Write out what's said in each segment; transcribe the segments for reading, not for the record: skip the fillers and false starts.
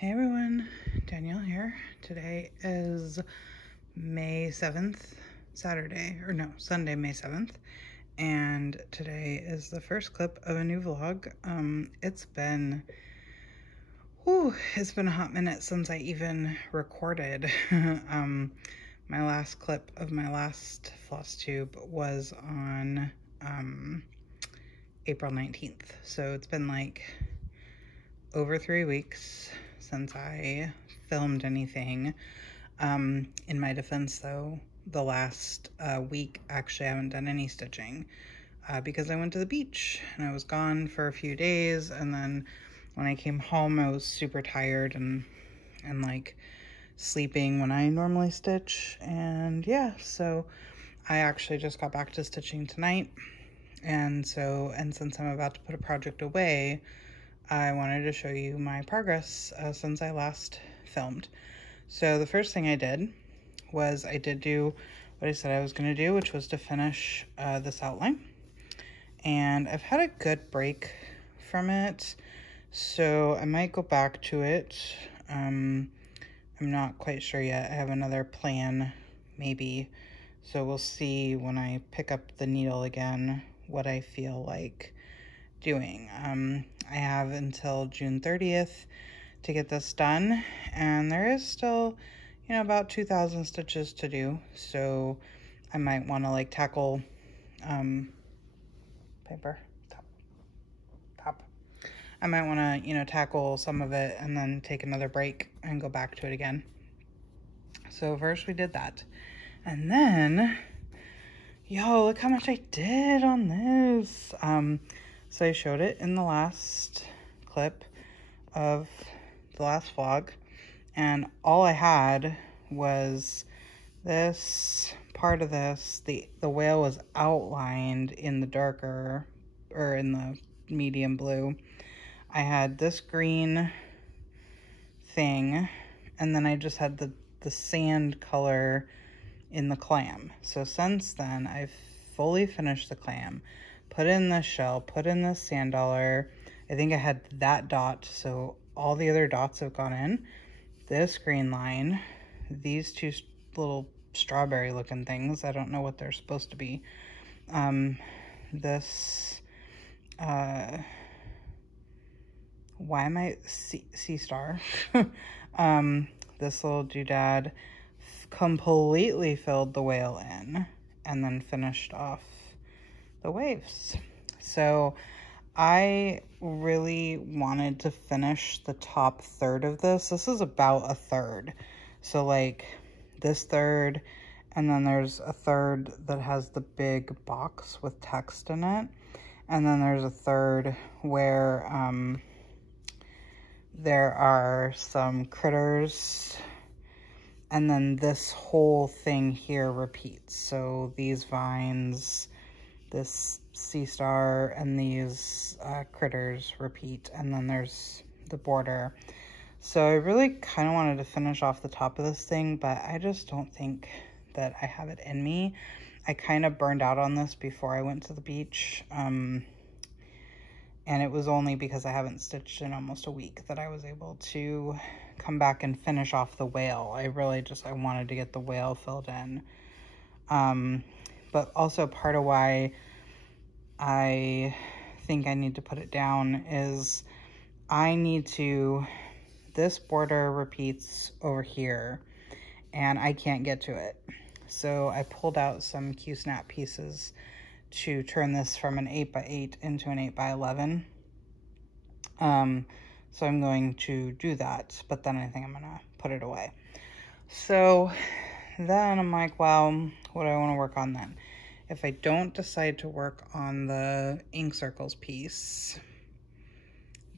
Hey everyone, Danielle here. Today is May 7th, Sunday, May 7th. And today is the first clip of a new vlog. It's been a hot minute since I even recorded. My last clip of my last Flosstube was on April 19th. So it's been like over 3 weeks since I filmed anything. In my defense though, the last week actually I haven't done any stitching because I went to the beach and I was gone for a few days, and then when I came home I was super tired and like sleeping when I normally stitch, and yeah, so I actually just got back to stitching tonight, and since I'm about to put a project away, I wanted to show you my progress since I last filmed. So the first thing I did was I did do what I said I was going to do, which was to finish this outline. And I've had a good break from it, so I might go back to it. I'm not quite sure yet. I have another plan, maybe. So we'll see when I pick up the needle again what I feel like doing. I have until June 30th to get this done, and there is still, about 2,000 stitches to do, so I might want to like tackle I might want to tackle some of it and then take another break and go back to it again. So first we did that, and then look how much I did on this. So I showed it in the last clip of the last vlog, and all I had was this part of this. The whale was outlined in the darker, or in the medium blue. I had this green thing, and then I just had the sand color in the clam. So since then, I've fully finished the clam, put in the shell, put in the sand dollar. I think I had that dot, so all the other dots have gone in. This green line, these two little strawberry looking things, I don't know what they're supposed to be. This, why am I, sea star? This little doodad completely filled the whale in and then finished off the waves. So I really wanted to finish the top third of this. This is about a third. So like this third, and then there's a third that has the big box with text in it. And then there's a third where there are some critters, and then this whole thing here repeats. So these vines, this sea star, and these critters repeat, and then there's the border. So I really kind of wanted to finish off the top of this thing, but I just don't think that I have it in me. I kind of burned out on this before I went to the beach, and it was only because I haven't stitched in almost a week that I was able to come back and finish off the whale. I wanted to get the whale filled in. But also part of why I think I need to put it down is this border repeats over here and I can't get to it. So I pulled out some Q-snap pieces to turn this from an 8x8 into an 8x11. So I'm going to do that, but then I think I'm gonna put it away. So then I'm like, well, what do I want to work on then? If I don't decide to work on the ink circles piece,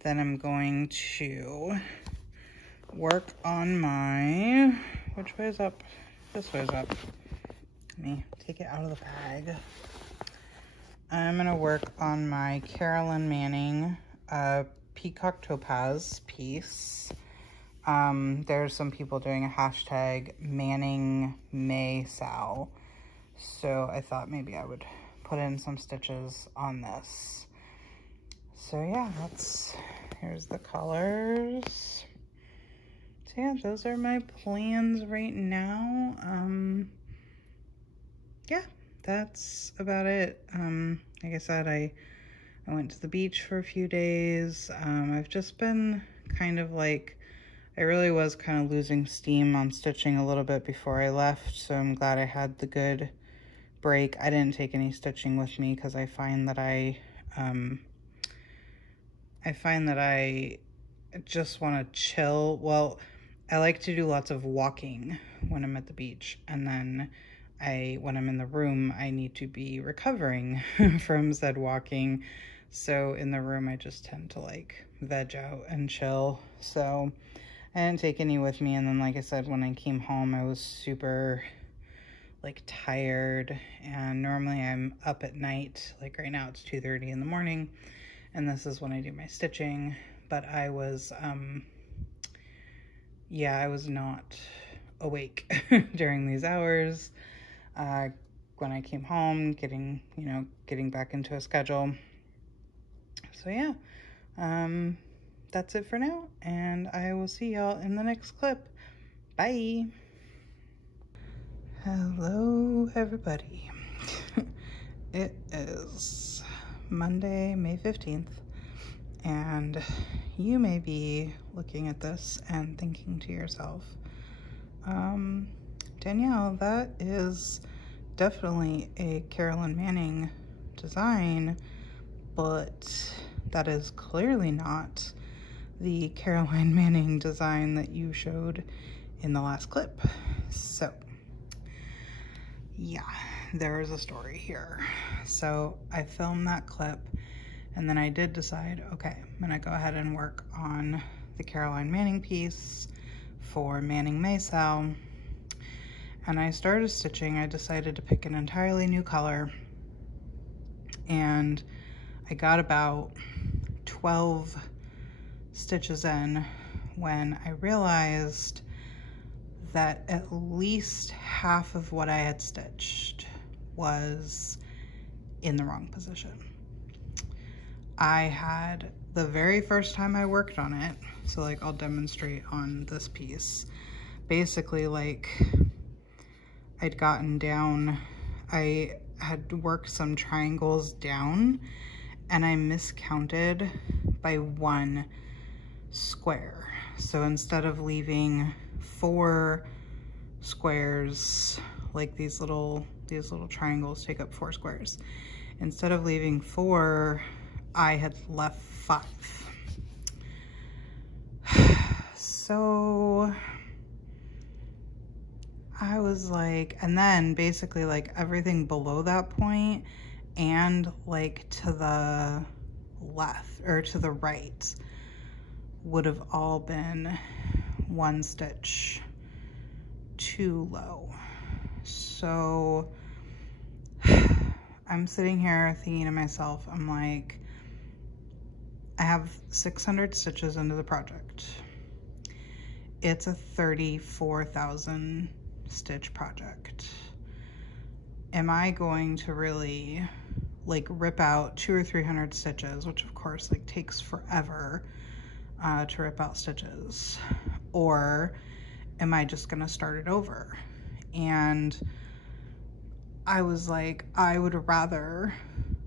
then I'm going to work on my, which way is up? This way is up. Let me take it out of the bag. I'm gonna work on my Carolyn Manning Peacock Topaz piece. There's some people doing a hashtag Manning May Sal. So I thought maybe I would put in some stitches on this. So yeah, here's the colors. So yeah, those are my plans right now. Yeah, that's about it. Like I said, I went to the beach for a few days. I've just been kind of like, I really was kind of losing steam on stitching a little bit before I left, so I'm glad I had the good break. I didn't take any stitching with me because I find that I just want to chill. Well, I like to do lots of walking when I'm at the beach, and then when I'm in the room, I need to be recovering from said walking. So in the room, I just tend to like veg out and chill. So I didn't take any with me. And then, like I said, when I came home, I was super like tired, and normally I'm up at night. Like right now it's 2:30 in the morning, and this is when I do my stitching. But I was, yeah, I was not awake during these hours. When I came home, getting back into a schedule. So yeah, that's it for now, and I will see y'all in the next clip. Bye. Hello, everybody. It is Monday, May 15th, and you may be looking at this and thinking to yourself, Danielle, that is definitely a Carolyn Manning design, but that is clearly not the Caroline Manning design that you showed in the last clip. So yeah, there is a story here. So I filmed that clip, and then I did decide, okay, I'm gonna go ahead and work on the Caroline Manning piece for Manning Maysal. And I started stitching. I decided to pick an entirely new color, and I got about 12 stitches in when I realized that at least half of what I had stitched was in the wrong position. I had, the very first time I worked on it, so like I'll demonstrate on this piece, basically like I'd gotten down, I had worked some triangles down, and I miscounted by 1 square. So instead of leaving 4 squares, like these little triangles take up 4 squares, instead of leaving 4, I had left 5. So I was like, and then basically like everything below that point and like to the left or to the right would have all been 1 stitch too low. So I'm sitting here thinking to myself, I'm like, I have 600 stitches into the project. It's a 34,000 stitch project. Am I going to really like rip out 200 or 300 stitches, which of course like takes forever to rip out stitches, or am I just gonna start it over? And I was like, I would rather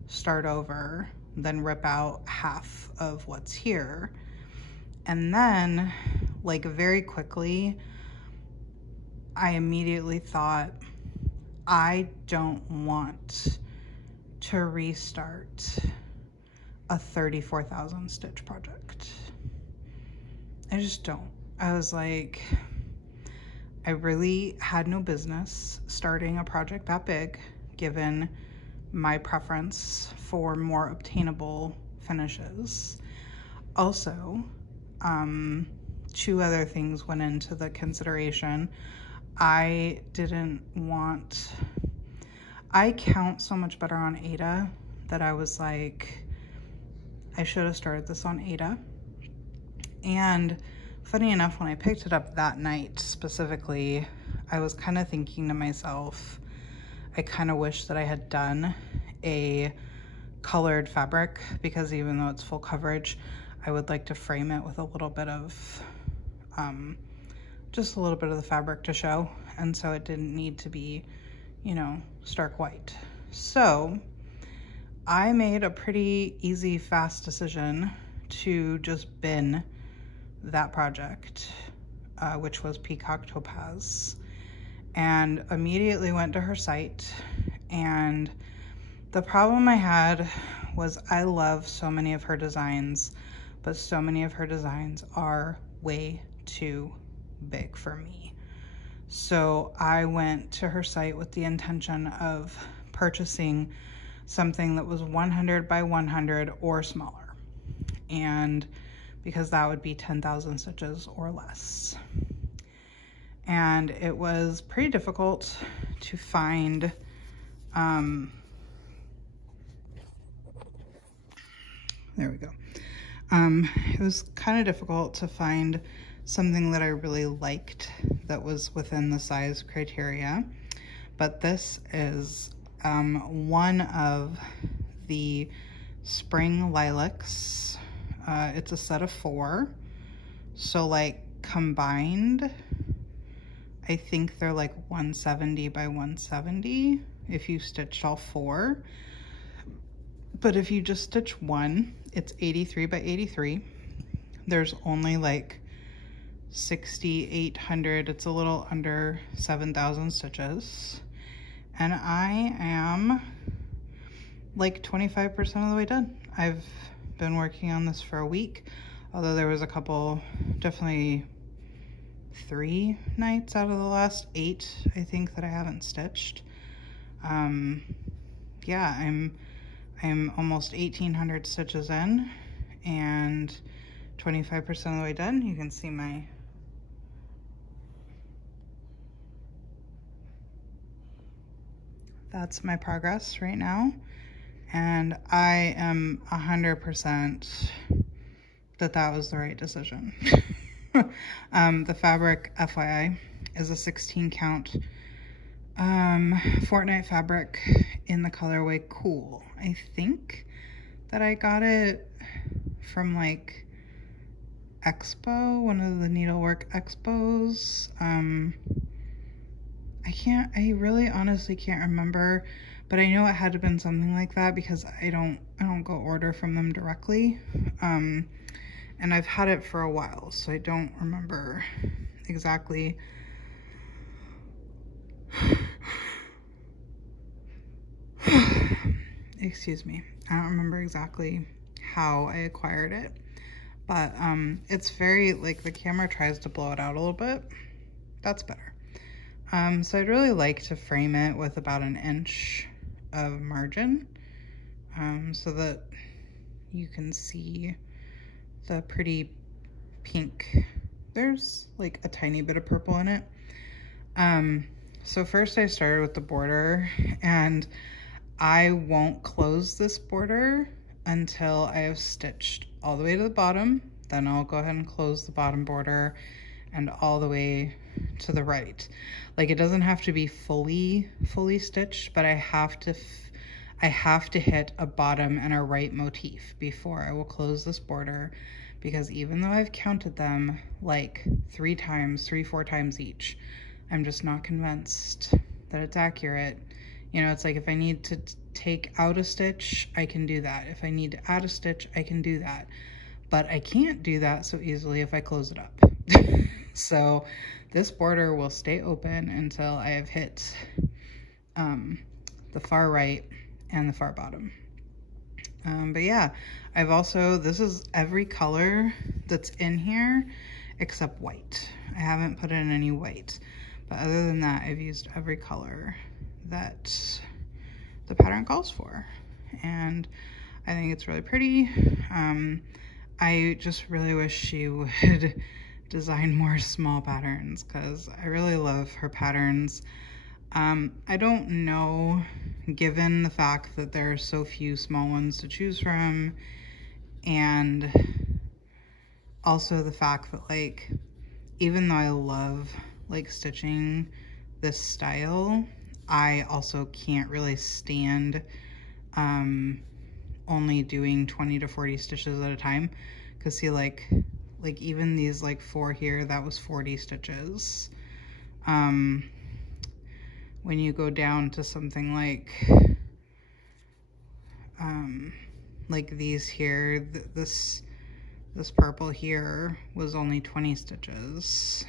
start over than rip out half of what's here. And then like very quickly I immediately thought, I don't want to restart a 34,000 stitch project. I just don't. I was like, I really had no business starting a project that big, given my preference for more obtainable finishes. Also, 2 other things went into the consideration. I count so much better on Ada that I was like, I should have started this on Ada. And funny enough, when I picked it up that night specifically, I was kind of thinking to myself, I kind of wish that I had done a colored fabric, because even though it's full coverage, I would like to frame it with a little bit of just a little bit of the fabric to show, and so it didn't need to be, you know, stark white. So I made a pretty easy, fast decision to just bin that project, which was Peacock Topaz, and immediately went to her site. And the problem I had was I love so many of her designs, but so many of her designs are way too big for me. So I went to her site with the intention of purchasing something that was 100 by 100 or smaller, and because that would be 10,000 stitches or less. And it was pretty difficult to find there we go. It was kind of difficult to find something that I really liked that was within the size criteria, but this is one of the spring lilacs. It's a set of 4, so like combined I think they're like 170 by 170 if you stitched all 4, but if you just stitch one, it's 83 by 83. There's only like 6,800, it's a little under 7,000 stitches, and I am like 25% of the way done. I've been working on this for a week, although there was a couple, definitely 3 nights out of the last 8, I think, that I haven't stitched. Yeah, I'm almost 1,800 stitches in and 25% of the way done. You can see that's my progress right now, and I am 100% that was the right decision. The fabric, FYI, is a 16 count Fortnite fabric in the colorway Cool. I think that I got it from like Expo, one of the needlework expos. I really honestly can't remember, but I know it had to have been something like that because I don't go order from them directly. And I've had it for a while, so I don't remember exactly. Excuse me. I don't remember exactly how I acquired it, but it's very, like, the camera tries to blow it out a little bit. That's better. So I'd really like to frame it with about 1 inch of margin, so that you can see the pretty pink. There's like a tiny bit of purple in it. So first I started with the border, and I won't close this border until I have stitched all the way to the bottom. Then I'll go ahead and close the bottom border and all the way to the right. Like, it doesn't have to be fully stitched, but I have to hit a bottom and a right motif before I will close this border, because even though I've counted them like 3 times, 4 times each, I'm just not convinced that it's accurate. You know, it's like if I need to take out a stitch, I can do that. If I need to add a stitch, I can do that. But I can't do that so easily if I close it up. So this border will stay open until I have hit the far right and the far bottom. But yeah, I've also, this is every color that's in here except white. I haven't put in any white, but other than that, I've used every color that the pattern calls for, and I think it's really pretty. I just really wish she would design more small patterns, because I really love her patterns. I don't know, given the fact that there are so few small ones to choose from, and also the fact that, like, even though I love like stitching this style, I also can't really stand only doing 20 to 40 stitches at a time, because see, like like even these like 4 here, that was 40 stitches. When you go down to something like these here, this purple here was only 20 stitches.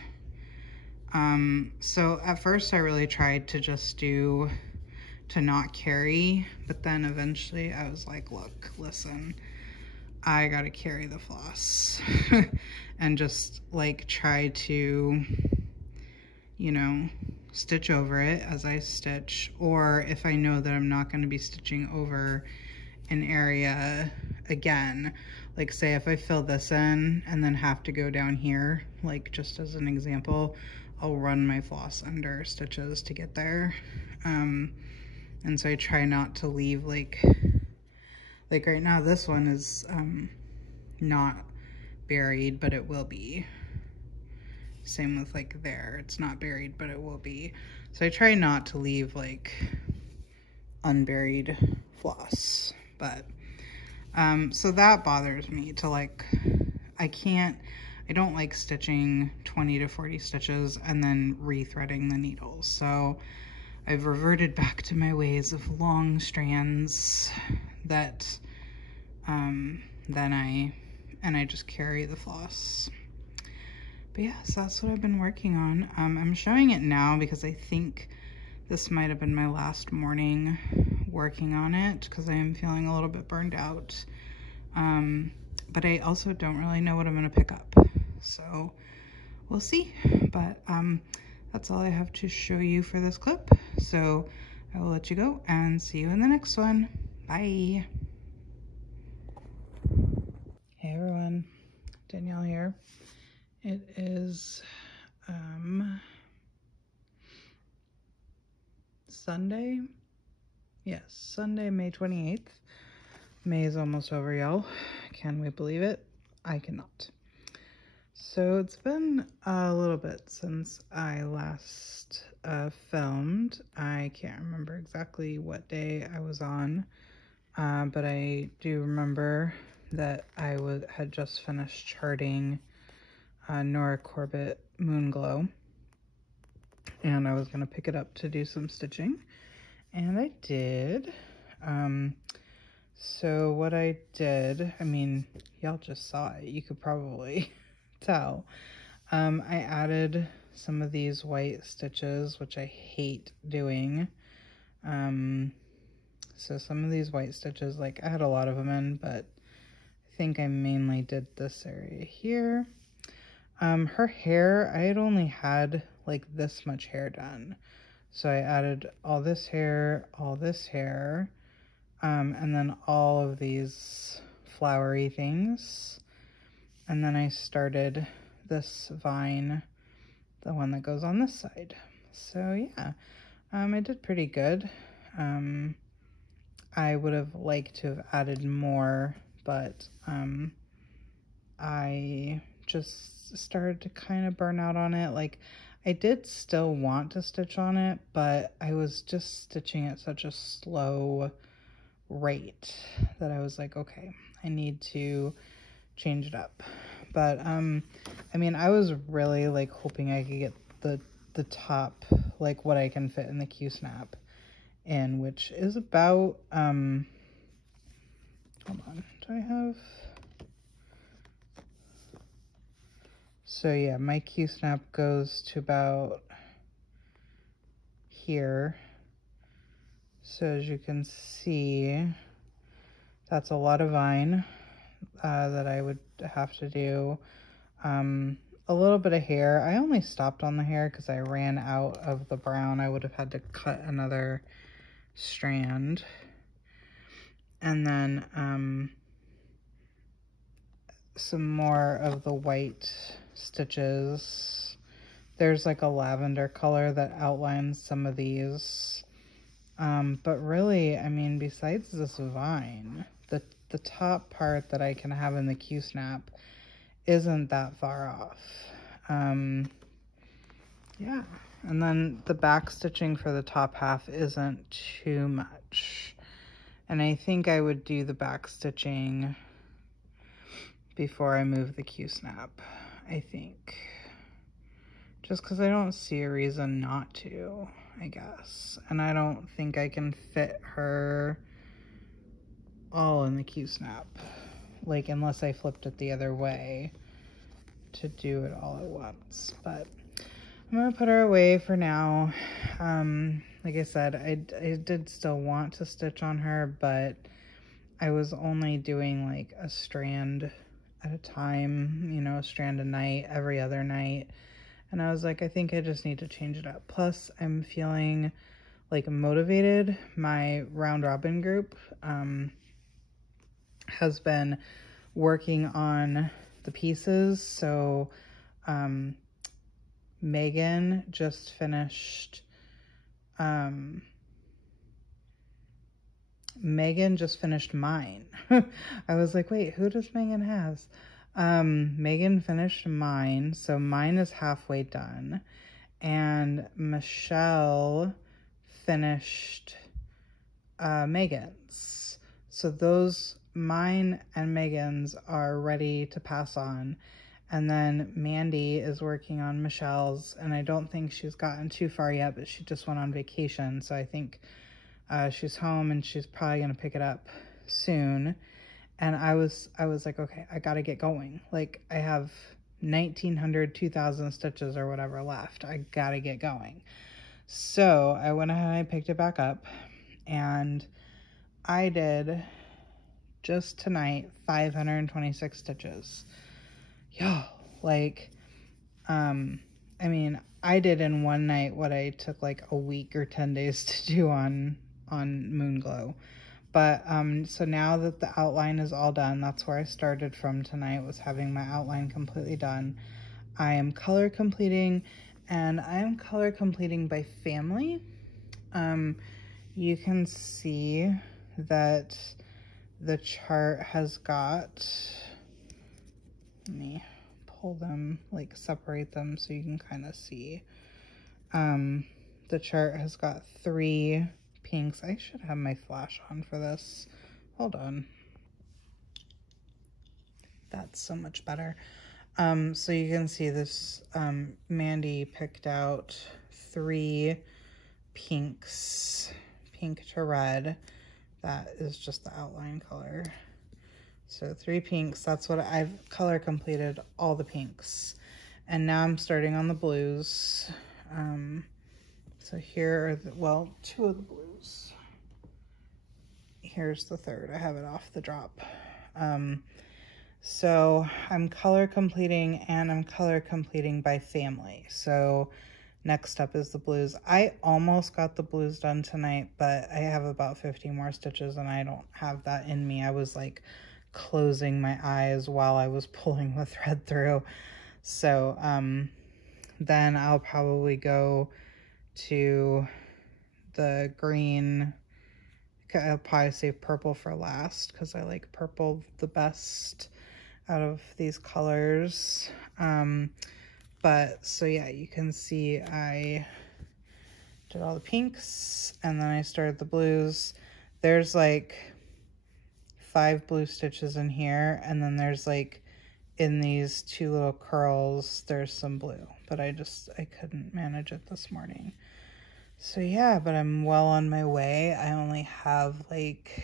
So at first I really tried to just to not carry, but then eventually I was like, look, listen, I gotta carry the floss and just like try to, you know, stitch over it as I stitch, or if I know that I'm not going to be stitching over an area again, like say if I fill this in and then have to go down here, like just as an example, I'll run my floss under stitches to get there. And so I try not to leave like right now this one is not buried, but it will be. Same with like there, it's not buried, but it will be. So I try not to leave like unburied floss, but so that bothers me to like, I don't like stitching 20 to 40 stitches and then rethreading the needles. So I've reverted back to my ways of long strands that then I just carry the floss. But yeah, so that's what I've been working on. I'm showing it now because I think this might have been my last morning working on it because I am feeling a little bit burned out. But I also don't really know what I'm gonna pick up. So we'll see. But that's all I have to show you for this clip. So I will let you go and see you in the next one. Bye. Hey everyone, Danielle here. It is Sunday. Yes, Sunday, May 28th. May is almost over, y'all. Can we believe it? I cannot. So it's been a little bit since I last filmed. I can't remember exactly what day I was on, but I do remember that I had just finished charting Nora Corbett Moonglow, and I was gonna pick it up to do some stitching, and I did. So what I did, I mean, y'all just saw it, you could probably tell. I added some of these white stitches, which I hate doing. So some of these white stitches, like I had a lot of them in, but I think I mainly did this area here. Her hair, I had only had like this much hair done. So I added all this hair, and then all of these flowery things. And then I started this vine, the one that goes on this side. So yeah, I did pretty good. I would have liked to have added more, but I just started to kind of burn out on it. Like I did still want to stitch on it, but I was just stitching at such a slow rate that I was like, okay, I need to change it up. But I mean, I was really like hoping I could get the top, like what I can fit in the Q-snap in, which is about hold on, do I have, so yeah, my Q-snap goes to about here. So as you can see, that's a lot of vine that I would have to do. A little bit of hair. I only stopped on the hair because I ran out of the brown. I would have had to cut another strand. And then some more of the white stitches. There's like a lavender color that outlines some of these. But really, I mean, besides this vine, the top part that I can have in the Q-snap isn't that far off. Yeah, and then the back stitching for the top half isn't too much. And I think I would do the back stitching before I move the Q-snap, I think. Just because I don't see a reason not to, I guess. And I don't think I can fit her all in the Q-snap. Like, unless I flipped it the other way to do it all at once. But I'm gonna put her away for now. Like I said, I did still want to stitch on her, but I was only doing like a strand at a time, you know, a strand a night, every other night. And I was like, I think I just need to change it up. Plus, I'm feeling like motivated. My round robin group has been working on the pieces. So Megan just finished mine. I was like, wait, who does Megan has? Megan finished mine, so mine is halfway done. And Michelle finished Megan's. So those, mine and Megan's, are ready to pass on. And then Mandy is working on Michelle's, and I don't think she's gotten too far yet, but she just went on vacation, so I think she's home and she's probably gonna pick it up soon. And I was like, okay, I gotta get going. Like, I have 1,900, 2,000 stitches or whatever left. I gotta get going. So I went ahead and I picked it back up, and I did, just tonight, 526 stitches. Y'all, like, I mean, I did in one night what I took like a week or 10 days to do on Moonglow. But so now that the outline is all done, that's where I started from tonight, was having my outline completely done. I am color completing, and I am color completing by family. You can see that the chart has got, let me pull them, like separate them so you can kind of see. The chart has got 3 pinks. I should have my flash on for this. Hold on. That's so much better. So you can see this, Mandy picked out 3 pinks, pink to red. That is just the outline color. So 3 pinks, that's what I've color completed, all the pinks. And now I'm starting on the blues. So here are the, well, 2 of the blues. Here's the 3rd, I have it off the drop. So I'm color completing, and I'm color completing by family. So next up is the blues. I almost got the blues done tonight, but I have about 50 more stitches and I don't have that in me. I was like closing my eyes while I was pulling the thread through. So then I'll probably go to the green. I'll probably save purple for last because I like purple the best out of these colors. But so yeah, you can see I did all the pinks and then I started the blues. There's like 5 blue stitches in here, and then there's like in these 2 little curls there's some blue, but I couldn't manage it this morning. So yeah, but I'm well on my way. I only have like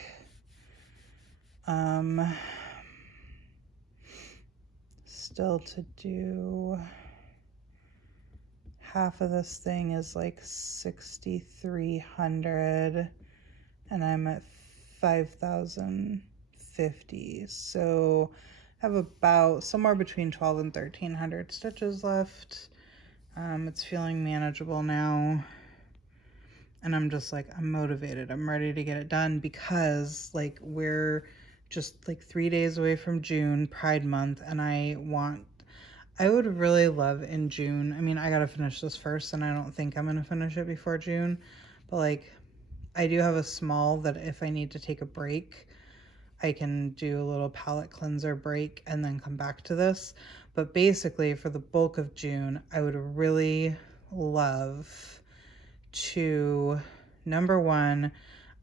still to do. Half of this thing is like 6,300 and I'm at 5,050. So I have about somewhere between 12 and 1,300 stitches left. It's feeling manageable now. And I'm just like, I'm motivated. I'm ready to get it done because like we're just like 3 days away from June, Pride Month, and I would really love in June. I mean, I gotta finish this first, and I don't think I'm gonna finish it before June, but like, I do have a small that if I need to take a break, I can do a little palette cleanser break and then come back to this. But basically, for the bulk of June, I would really love to, number one,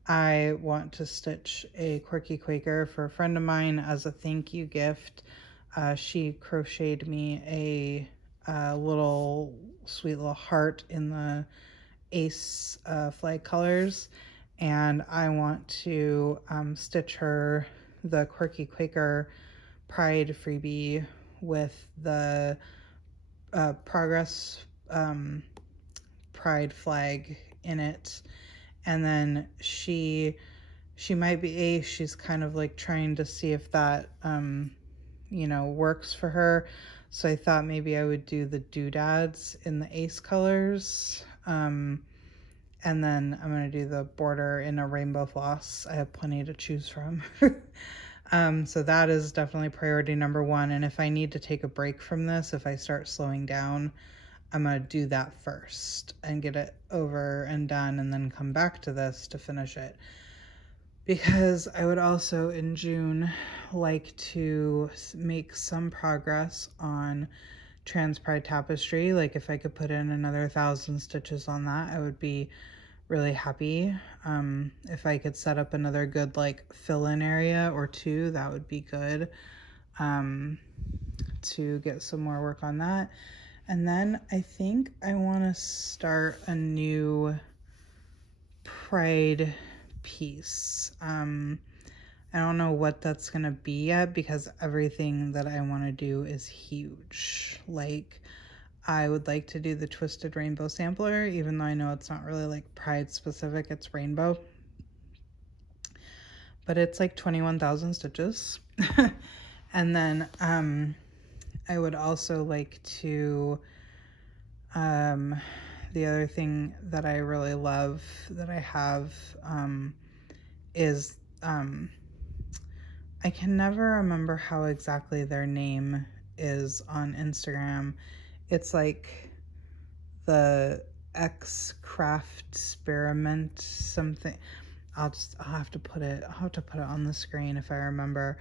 I want to stitch a Quirky Quaker for a friend of mine as a thank you gift She crocheted me a little sweet little heart in the Ace flag colors, and I want to stitch her the Quirky Quaker Pride freebie with the Progress Pride flag in it. And then she might be Ace. She's kind of like trying to see if that you know, works for her. So I thought maybe I would do the doodads in the Ace colors. And then I'm going to do the border in a rainbow floss. I have plenty to choose from. So that is definitely priority number one. And if I need to take a break from this, if I start slowing down, I'm going to do that first and get it over and done, and then come back to this to finish it. Because I would also in June like to make some progress on Trans Pride Tapestry. Like if I could put in another 1,000 stitches on that, I would be really happy. If I could set up another good like fill-in area or two, that would be good, to get some more work on that. And then I think I want to start a new Pride piece. I don't know what that's gonna be yet, because everything that I want to do is huge. Like, I would like to do the Twisted Rainbow sampler, even though I know it's not really like Pride specific, it's rainbow. But it's like 21,000 stitches. And then I would also like to, the other thing that I really love that I have is, I can never remember how exactly their name is on Instagram. It's like the X Craft Experiment something. I'll have to put it on the screen if I remember.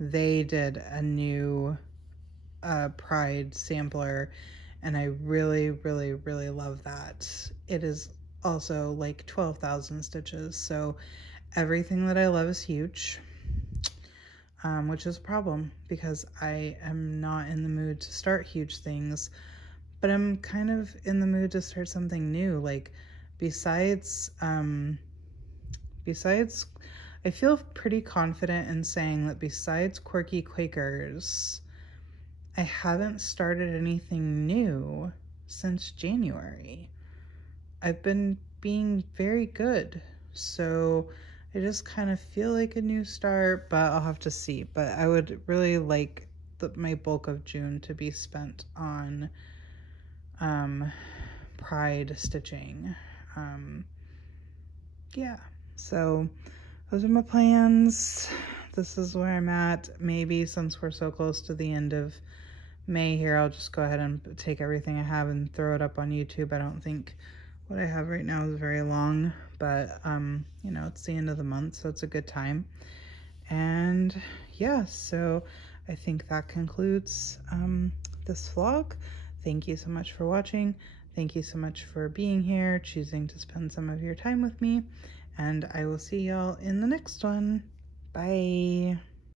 They did a new Pride sampler, and I really, really, really love that. It is also like 12,000 stitches, so everything that I love is huge, which is a problem because I am not in the mood to start huge things, but I'm kind of in the mood to start something new. Like besides, I feel pretty confident in saying that besides Quirky Quakers, I haven't started anything new since January. I've been being very good, so I just kind of feel like a new start, but I'll have to see. But I would really like my bulk of June to be spent on Pride stitching. Yeah, so those are my plans. This is where I'm at. Maybe since we're so close to the end of May here, I'll just go ahead and take everything I have and throw it up on YouTube. I don't think what I have right now is very long, but you know, it's the end of the month, so it's a good time. And yeah, so I think that concludes this vlog. Thank you so much for watching. Thank you so much for being here, choosing to spend some of your time with me, and I will see y'all in the next one. Bye.